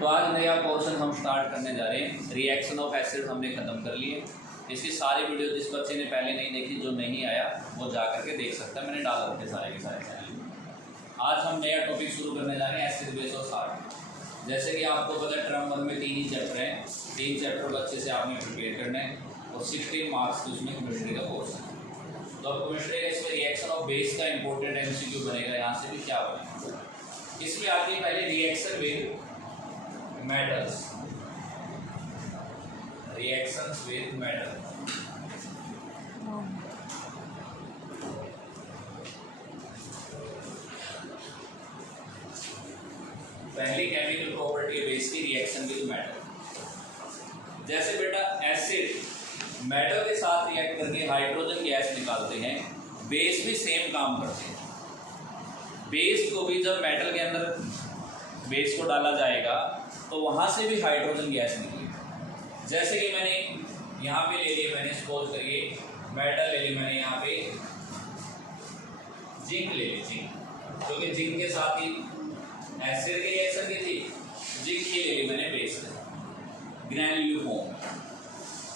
तो आज नया पोर्शन हम स्टार्ट करने जा रहे हैं। रिएक्शन ऑफ एसिड हमने ख़त्म कर लिए। इसकी सारी वीडियो जिस बच्चे ने पहले नहीं देखी, जो नहीं आया वो जा करके देख सकता है, मैंने डाल रखे सारे के सारे चैनल। आज हम नया टॉपिक शुरू करने जा रहे हैं, एसिड बेस और साल्ट। जैसे कि आपको पता है टर्म 1 में 3 ही चैप्टर हैं, 3 चैप्टर को अच्छे से आपने प्रिपेयर करना है और 16 मार्क्स की उसमें केमिस्ट्री का कोर्स है। तो अब केमिस्ट्री का इसमें रिएक्शन ऑफ बेस का इंपॉर्टेंट एमसीक्यू बनेगा। यहाँ से भी क्या बनेगा, इसमें आती है पहले reaction with metals, reactions with metal. पहली केमिकल प्रॉपर्टी बेस की रिएक्शन विद मेटल। जैसे बेटा एसिड मेटल के साथ रिएक्ट करके हाइड्रोजन गैस निकालते हैं, बेस भी सेम काम करते हैं। बेस को भी जब मेटल के अंदर बेस को डाला जाएगा तो वहाँ से भी हाइड्रोजन गैस निकलेगी। जैसे कि मैंने यहाँ पे ले लिया, मैंने सपोज करिए मेटल ले लिया, मैंने यहाँ पे जिंक ले ली, जिंक, क्योंकि जिंक के साथ ही एसिड की रिएक्शन की थी। जिंक ही ले ली मैंने बेस में ग्रैन्युलर फॉर्म,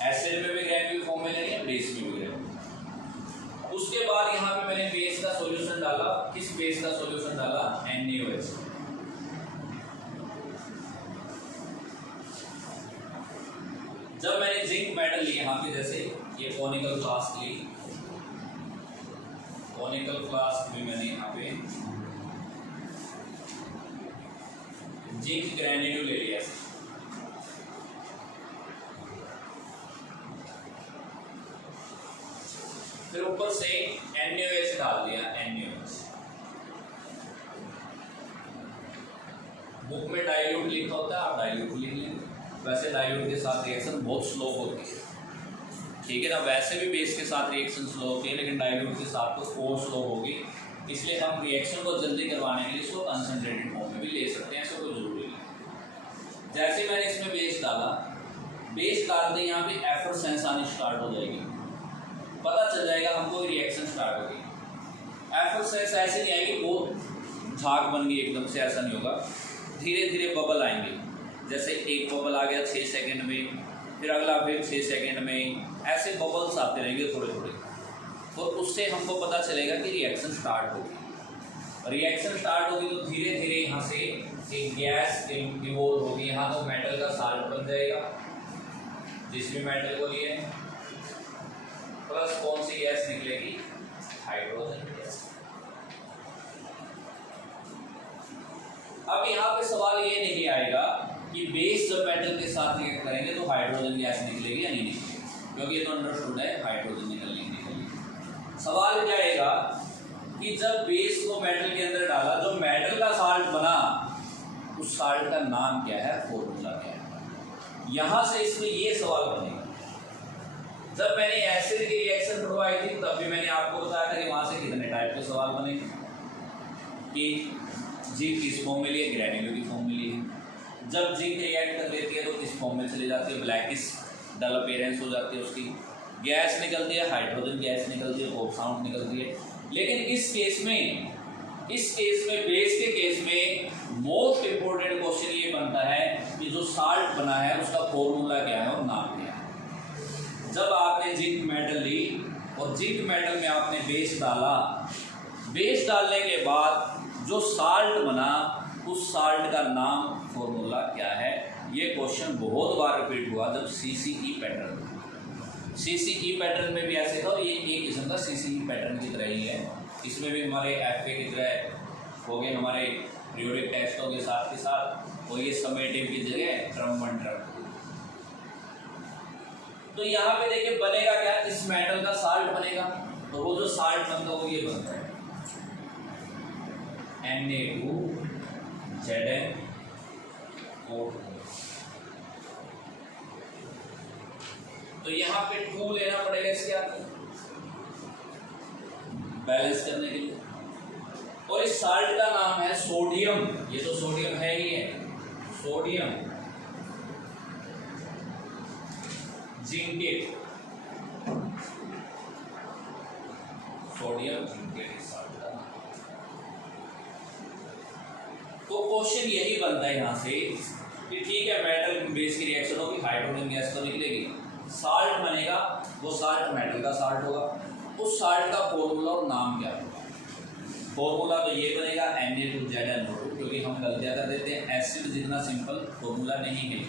एसिड में भी ग्रैन्युलर फॉर्म में लेनी है, बेस में भी ग्रैन्युलर। उसके बाद यहाँ पे मैंने बेस का सॉल्यूशन डाला। किस बेस का सॉल्यूशन डाला? NaOH। जब मैंने जिंक मेटल ली यहाँ पे, जैसे ये कॉनिकल फ्लास्क ली, कॉनिकल फ्लास्क में मैंने यहाँ पे जिंक ग्रैन्युल ले लिया, फिर ऊपर से NaOH डाल दिया, NaOH। बुक में डाइल्यूट लिखा होता है, आप डाइल्यूट लिख लेंगे। वैसे डाइल्यूट के साथ रिएक्शन बहुत स्लो होती है, ठीक है ना। वैसे भी बेस के साथ रिएक्शन स्लो होती है, लेकिन डाइल्यूट के साथ तो और स्लो होगी। इसलिए हम रिएक्शन को जल्दी करवाने के लिए इसको कंसनट्रेटेड फॉर्म में भी ले सकते हैं, ऐसा कोई जरूरी नहीं। जैसे मैंने इसमें बेस डाला, बेस डालते यहाँ पे एफरसेंस आनी स्टार्ट हो जाएगी, पता चल जाएगा हमको रिएक्शन स्टार्ट हो गई। एफरसेंस ऐसे नहीं आएगी बहुत झाग बन गई एकदम से, ऐसा नहीं होगा। धीरे धीरे बबल आएंगे। जैसे एक बबल आ गया 6 सेकंड में, फिर अगला फिर 6 सेकंड में, ऐसे बबल्स आते रहेंगे थोड़े थोड़े, तो उससे हमको पता चलेगा कि रिएक्शन स्टार्ट होगी। रिएक्शन स्टार्ट होगी तो धीरे धीरे यहाँ से एक गैस इवोल्व होगी। यहाँ तो मेटल का साल्ट बन जाएगा, जिस भी मेटल को लिए, प्लस कौन सी गैस निकलेगी? Hydrogen gas. अब यहाँ पे सवाल ये नहीं आएगा कि बेस जब मेटल के साथ रिएक्ट करेंगे तो हाइड्रोजन गैस निकलेगी या नहीं निकलेगी, क्योंकि ये तो अंडरस्टूड है, हाइड्रोजन निकलेगी। सवाल क्या आएगा कि जब बेस को मेटल के अंदर डाला, जो मेटल का साल्ट बना, उस साल्ट का नाम क्या है, फॉर्मूला क्या है। यहां से इसमें ये सवाल बनेगा। जब मैंने एसिड की रिएक्शन करवाई थी तब भी मैंने आपको बताया था कि वहां से कितने टाइप के सवाल बने, कि जिंक किस फॉर्म में लिए, ग्रैन्युलर की फॉर्म में लिए। जब जिंक रिएक्ट कर लेती है तो किस फॉर्म में चली जाती है, ब्लैकिश डल अपीयरेंस हो जाती है, उसकी गैस निकलती है, हाइड्रोजन गैस निकलती है, ऑक्साउंड निकलती है। लेकिन इस केस में बेस के केस में मोस्ट इंपोर्टेंट क्वेश्चन ये बनता है कि जो साल्ट बना है उसका फॉर्मूला क्या है और नाम क्या है। जब आपने जिंक मेटल ली और जिंक मेटल में आपने बेस डाला, बेस डालने के बाद जो साल्ट बना, उस साल्ट का नाम, फॉर्मूला क्या है। ये क्वेश्चन बहुत बार रिपीट हुआ जब CCE पैटर्न, CCE पैटर्न में भी ऐसे था, और ये एक किस्म का CCE पैटर्न की तरह ही है। इसमें भी हमारे FA की तरह हो गए हमारे पीरियोडिक टेस्टों के साथ, और ये समेटिव की जगह टर्म 1 टर्म 2। तो यहाँ पे देखिए बनेगा क्या, इस मेटल का साल्ट बनेगा, तो वो जो साल्ट बनता है वो ये बनता है Na2ZnO2। तो यहाँ पे 2 लेना पड़ेगा इसके आगे बैलेंस करने के लिए, और इस साल्ट का नाम है सोडियम। ये तो सोडियम है ही है, sodium zincate, sodium zincate salt का नाम। तो क्वेश्चन यही बनता है यहाँ से कि ठीक है मेटल बेस की रिएक्शन होगी, हाइड्रोजन गैस तो निकलेगी, साल्ट बनेगा, वो साल्ट मेटल का साल्ट होगा। उस साल्ट का फॉर्मूला और नाम क्या होगा? फॉर्मूला तो ये बनेगा Na2ZnO2, क्योंकि हम गलतियाँ कर देते हैं, एसिड जितना सिंपल फॉर्मूला नहीं है।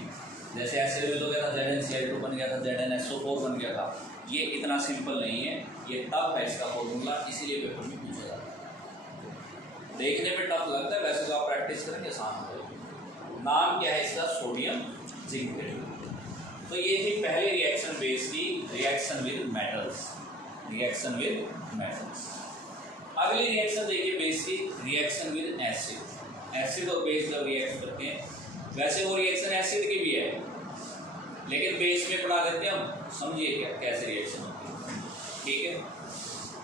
जैसे एसिड में तो गया था ZnCl2 बन गया था, ZnSO4 बन गया था, ये इतना सिंपल नहीं है, ये टफ है इसका फॉर्मूला, इसीलिए पेपर में पूछा जाता है। देखने में टफ लगता है, वैसे तो आप प्रैक्टिस करेंगे आसान हो जाएगा। नाम क्या है इसका? Sodium zincate. तो ये थी पहली रिएक्शन बेस की, reaction with metals, reaction with metals. अगली रिएक्शन देखिए बेस की, रिएक्शन विद एसिड। एसिड और बेस जब रिएक्ट करते हैं, वैसे वो रिएक्शन एसिड की भी है, लेकिन बेस में पढ़ा देते हैं हम, समझिए क्या कैसे रिएक्शन होती है, ठीक है।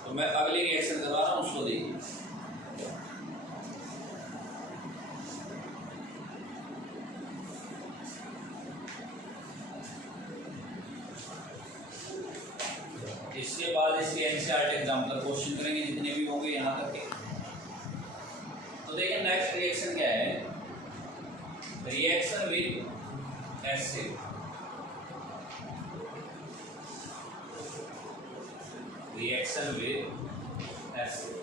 तो मैं अगली रिएक्शन करवा रहा हूँ, उसको देखिए। इसके बाद इसके एनसीईआरटी एग्जाम्पल क्वेश्चन करेंगे जितने भी होंगे यहाँ तक के। तो देखिए नेक्स्ट रिएक्शन क्या है, reaction with acid. Reaction with acid,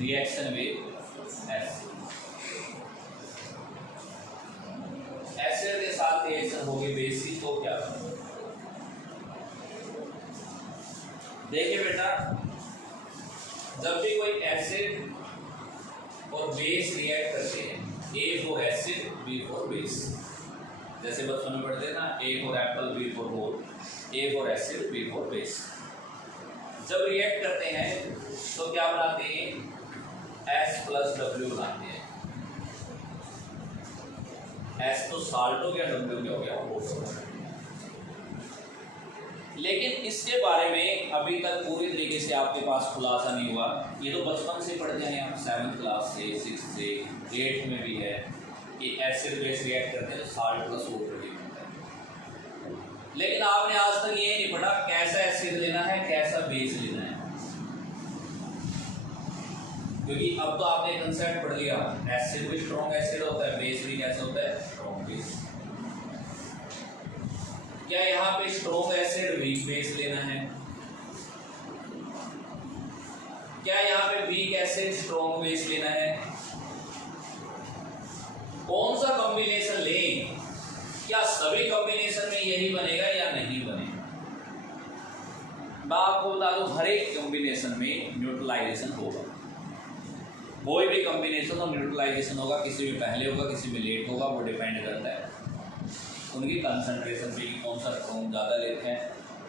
reaction with acid. Acid के साथ रिएक्शन होगी बेसिक, तो क्या होगा? देखिए बेटा, जब भी कोई एसिड और बेस रिएक्ट करते हैं, A for acid, B for base, जैसे बच्चों में पढ़ते हैं ना, A for apple, B for ball, A for acid, B for base. जब रिएक्ट करते हैं तो क्या बनाते हैं? S+W बनाते हैं। S तो साल्ट हो गया, W क्या हो गया? वाटर। लेकिन इसके बारे में अभी तक पूरी तरीके से आपके पास खुलासा नहीं हुआ। ये तो बचपन से पढ़ते हैं आप, 7th क्लास से, 6th से, 8th में भी है कि एसिड बेस रिएक्ट करते हैं तो साल्ट प्लस वाटर बनता है। लेकिन आपने आज तक ये नहीं पढ़ा कैसा एसिड लेना है, कैसा बेस लेना है, क्योंकि अब तो आपने कंसेप्ट पढ़ लिया, एसिड भी स्ट्रॉन्ग एसिड होता है, बेस भी कैसे होता है? Strong base. क्या यहाँ पे स्ट्रॉन्ग एसिड वीक बेस लेना है? क्या यहाँ पे वीक एसिड स्ट्रॉन्ग बेस लेना है? कौन सा कॉम्बिनेशन लें? क्या सभी कॉम्बिनेशन में यही बनेगा या नहीं बनेगा? मैं आपको बता दूं, हर एक कॉम्बिनेशन में न्यूट्रलाइजेशन होगा। कोई भी कॉम्बिनेशन और न्यूट्रलाइजेशन होगा, किसी में पहले होगा, किसी में लेट होगा, वो डिपेंड करता है उनकी कंसंट्रेशन पे, कौन सा स्ट्रॉन्ग ज़्यादा लेते हैं,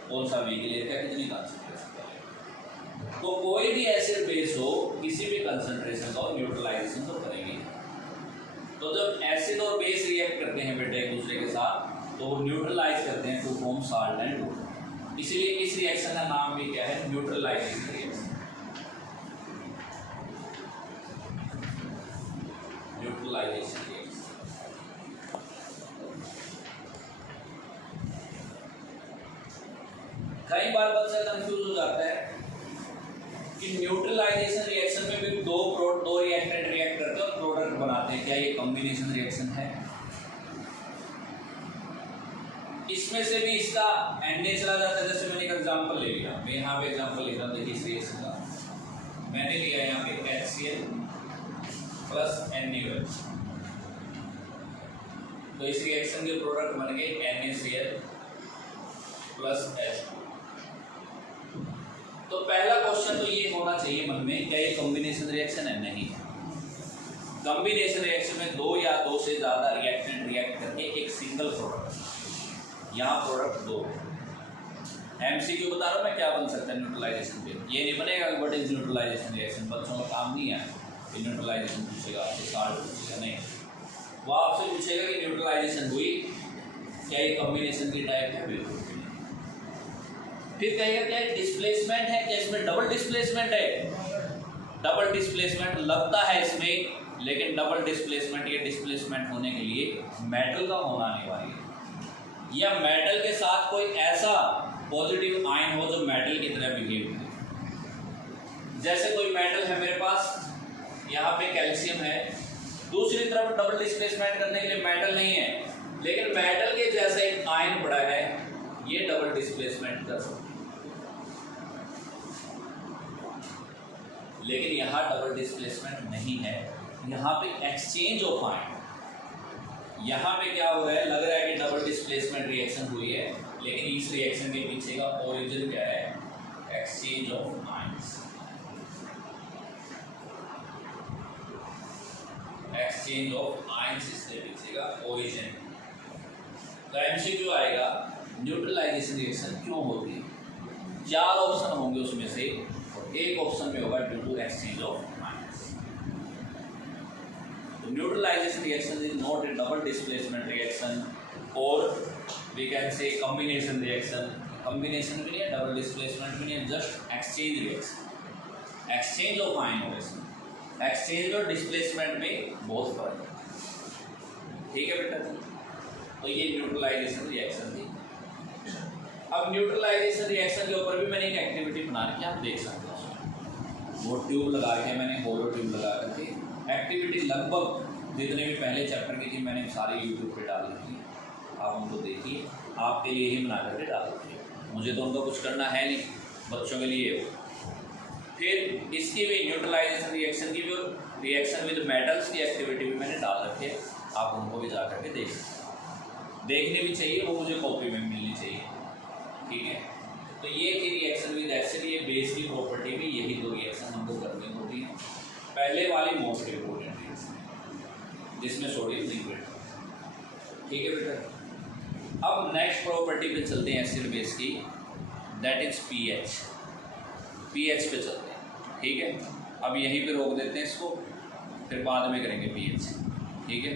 कौन सा वीक लेते हैं, कितनी कंसंट्रेशन। तो कोई भी एसिड बेस हो, किसी भी कंसंट्रेशन का न्यूट्रलाइजेशन तो करेंगे। तो जब एसिड और बेस रिएक्ट करते हैं बेटा एक दूसरे के साथ, तो वो न्यूट्रलाइज करते हैं to form salt and water. इसीलिए इस रिएक्शन का नाम भी क्या है? Neutralisation reaction. Neutralisation reaction. कई बार बच्चा कंफ्यूज हो जाता है कि न्यूट्रलाइजेशन रिएक्शन में भी दो रिएक्टेंट रिएक्ट करते हैं और प्रोडक्ट बनाते हैं, क्या ये कॉम्बिनेशन रिएक्शन है? इसमें से भी इसका Na चला जाता है। जैसे मैंने एक एग्जांपल ले लिया, मैं यहाँ पे एग्जांपल लिख रहा हूँ, देखिए इस रिएक्शन का मैंने लिया यहाँ पे HCl प्लस NaOH। तो इस रिएक्शन के प्रोडक्ट बन गए NaCl प्लस H2। तो पहला क्वेश्चन तो ये होना चाहिए मन में, क्या ये कॉम्बिनेशन रिएक्शन है? नहीं। कॉम्बिनेशन रिएक्शन में दो या दो से ज्यादा रिएक्टेंट रिएक्ट करके एक सिंगल प्रोडक्ट, यहाँ प्रोडक्ट दो। MCQ बता रहा हूँ मैं क्या बन सकता है न्यूट्रलाइजेशन पे। ये नहीं बनेगा व्हाट इज न्यूट्रलाइजेशन रिएक्शन, बच्चों का काम नहीं है कि न्यूट्रलाइजेशन पूछेगा आपसे, साल्ट पूछेगा, नहीं। वो आपसे पूछेगा कि न्यूट्रलाइजेशन हुई, क्या ये कॉम्बिनेशन की टाइप है? बिल्कुल। फिर कहेगा क्या डिस्प्लेसमेंट है, क्या इसमें डबल डिस्प्लेसमेंट है? डबल डिस्प्लेसमेंट लगता है इसमें, लेकिन डबल डिस्प्लेसमेंट, ये डिस्प्लेसमेंट होने के लिए मेटल का होना अनिवार्य है, या मेटल के साथ कोई ऐसा पॉजिटिव आयन हो जो मेटल की तरह बिहेव करे। जैसे कोई मेटल है मेरे पास, यहाँ पे कैल्शियम है, दूसरी तरफ डबल डिस्प्लेसमेंट करने के लिए मेटल नहीं है, लेकिन मेटल के जैसा एक आयन पड़ा है, ये डबल डिस्प्लेसमेंट कर सकते हैं। लेकिन यहाँ डबल डिस्प्लेसमेंट नहीं है, यहाँ पे एक्सचेंज ऑफ आयन। यहाँ पे क्या हो रहा है, लग रहा है कि डबल डिस्प्लेसमेंट रिएक्शन हुई है, लेकिन इस रिएक्शन के पीछे का ओरिजिन क्या है, exchange of ions. Exchange of ions इसके पीछे का ओरिजिन। तो एमसीक्यू आएगा न्यूट्रलाइजेशन रिएक्शन क्यों होती है, 4 ऑप्शन होंगे उसमें से, एक ऑप्शन में होगा due to exchange of ions. तो neutralisation reaction is not a double displacement reaction और we can say combination reaction. Combination भी नहीं है, डबल डिस्प्लेसमेंट भी नहीं है, just exchange reaction. Exchange of ion हो इसमें, एक्सचेंज और डिस्प्लेसमेंट में बहुत फर्क है। ठीक है बेटा, तो ये न्यूट्रलाइजेशन रिएक्शन थी। अब न्यूट्रलाइजेशन रिएक्शन के ऊपर भी मैंने एक एक्टिविटी बना रखी है, आप देख सकते हो। वो ट्यूब लगा के मैंने होलो ट्यूब लगा करके एक्टिविटी लगभग जितने भी पहले चैप्टर की थी मैंने सारी यूट्यूब पे डाल रखी, आप उनको देखिए, आपके लिए ही बना करके डाल रखी है, मुझे तो उनको कुछ करना है नहीं, बच्चों के लिए वो। फिर इसकी भी न्यूट्रलाइजेशन रिएक्शन की भी रिएक्शन विद मेटल्स की एक्टिविटी भी मैंने डाल रखी है, आप उनको भी जा करके देख सकते हैं। देखने भी चाहिए, वो मुझे कॉपी में मिलनी चाहिए। ठीक है, तो ये थी रिएक्शन विद एसिड। ये बेस की प्रॉपर्टी भी यही 2 रिएक्शन हमको करनी होती है। पहले वाली मोस्ट इम्पोर्टेंट रिएक्शन जिसमें सोडियम लिक्विड। ठीक है बेटा, अब नेक्स्ट प्रॉपर्टी पे चलते हैं एसिड बेस की, दैट इज पीएच। पीएच पे चलते हैं। ठीक है, अब यहीं पे रोक देते हैं इसको, फिर बाद में करेंगे पीएच। ठीक है।